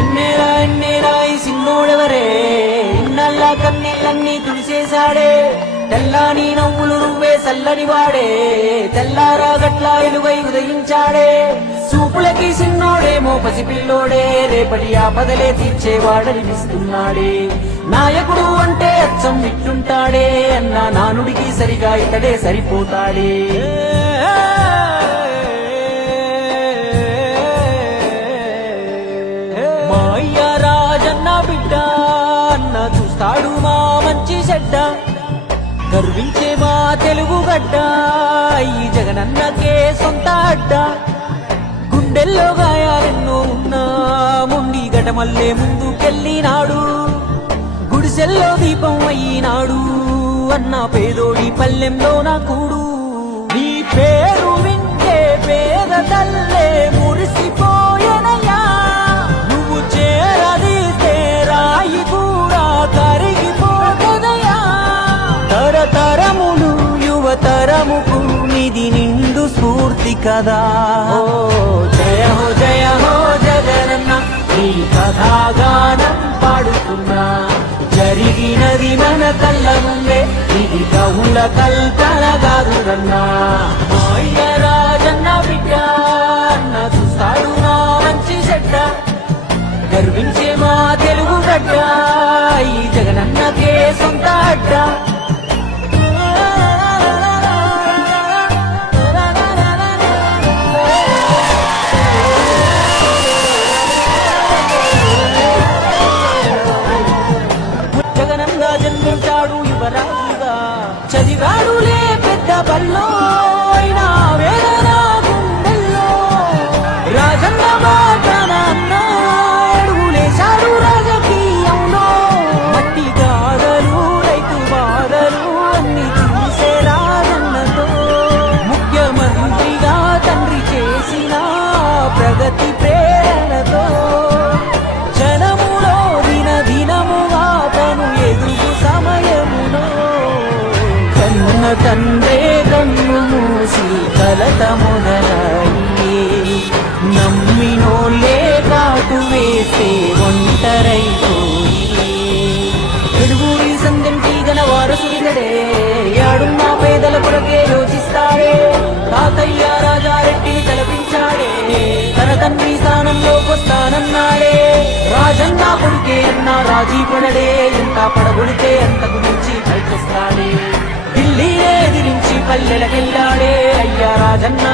ఎన్నేరా ఎన్నేరా ఈ సిన్నోడెవరే? ఇన్నల్లా కన్నీళ్ళన్నీ తుడిసేశాడే తెల్లాని నవ్వులు నువ్వే చల్లని వాడే. తెల్లారా గట్ల ఎలుగై ఉదయించాడే. చూపులకి సిన్నోడేమో పసిపిల్లోడే. రేపటి ఆపదలే తీర్చేవాడనిపిస్తున్నాడే. నాయకుడు అంటే అచ్చం విట్టుంటాడే అన్న నానుడికి సరిగా ఇతడే సరిపోతాడే. మా అయ్య రాజన్న బిడ్డ అన్న చూస్తాడు మా మంచి చెడ్డ. గర్వించే మా తెలుగు గడ్డ ఈ జగనన్నకే సొంత అడ్డ. గుండెల్లో గాయాలెన్నో ఉన్నా ముండి గటమల్లే ముందుకెళ్ళినాడు. గుడిసెల్లో దీపం అయినాడు అన్న పేదోడి పల్లెంలో నా కూడు. నీ పేరు వింటే పేద తల్లే మురిసిపోయనయ్యా. నువ్వు చేరదీస్తే రాయి కూడా కరిగిపోతదయ్యా. తరతరములు యువతరముకు నిధి నిండు స్ఫూర్తి కదా. ఓ జయ హో జయ హో జగన్న ఈ కథాగానం జరిగినది మన కళ్ళ ముందే ఇది కవుల కల్పన కాదురన్నా మాయ రాజన్న బిడ్డ అన్న చూస్తాడు నా మంచి చెడ్డ. గర్వించే మా తెలుగు గడ్డ ఈ జగనన్నకే సొంత అడ్డా. యువరాజుగా చదివాడులే పెద్ద బల్లో అయినా వేదన గుండెల్లో. రాజన్న మాటన అడుగులేశాడు రాజకీయంలో. మట్టి రైతు బాధలు అన్ని చూసే రాజన్నతో. ముఖ్యమంత్రిగా తండ్రి చేసిన ప్రగతి ప్రే కన్న తండ్రే కన్ను మూసి కలత మొదలయ్యే నమ్మినోళ్ళే కాటు వేస్తే ఒంటరైపోయి తెలుగుడి సందంటి గల వారసుడిగడే యాడున్న పేదల కొరకే యోచిస్తాడే. తాతయ్య రాజారెడ్డిని తలపించాడే తన తండ్రి స్థానంలోకొస్తానన్నాడే రాజన్న కొడుకే అన్న రాజీ పడడే ఎంత పడగొడితే అంతకు మించి పైకొస్తాడే. పల్లెలకెళ్ళాడే అయ్యా రాజన్న.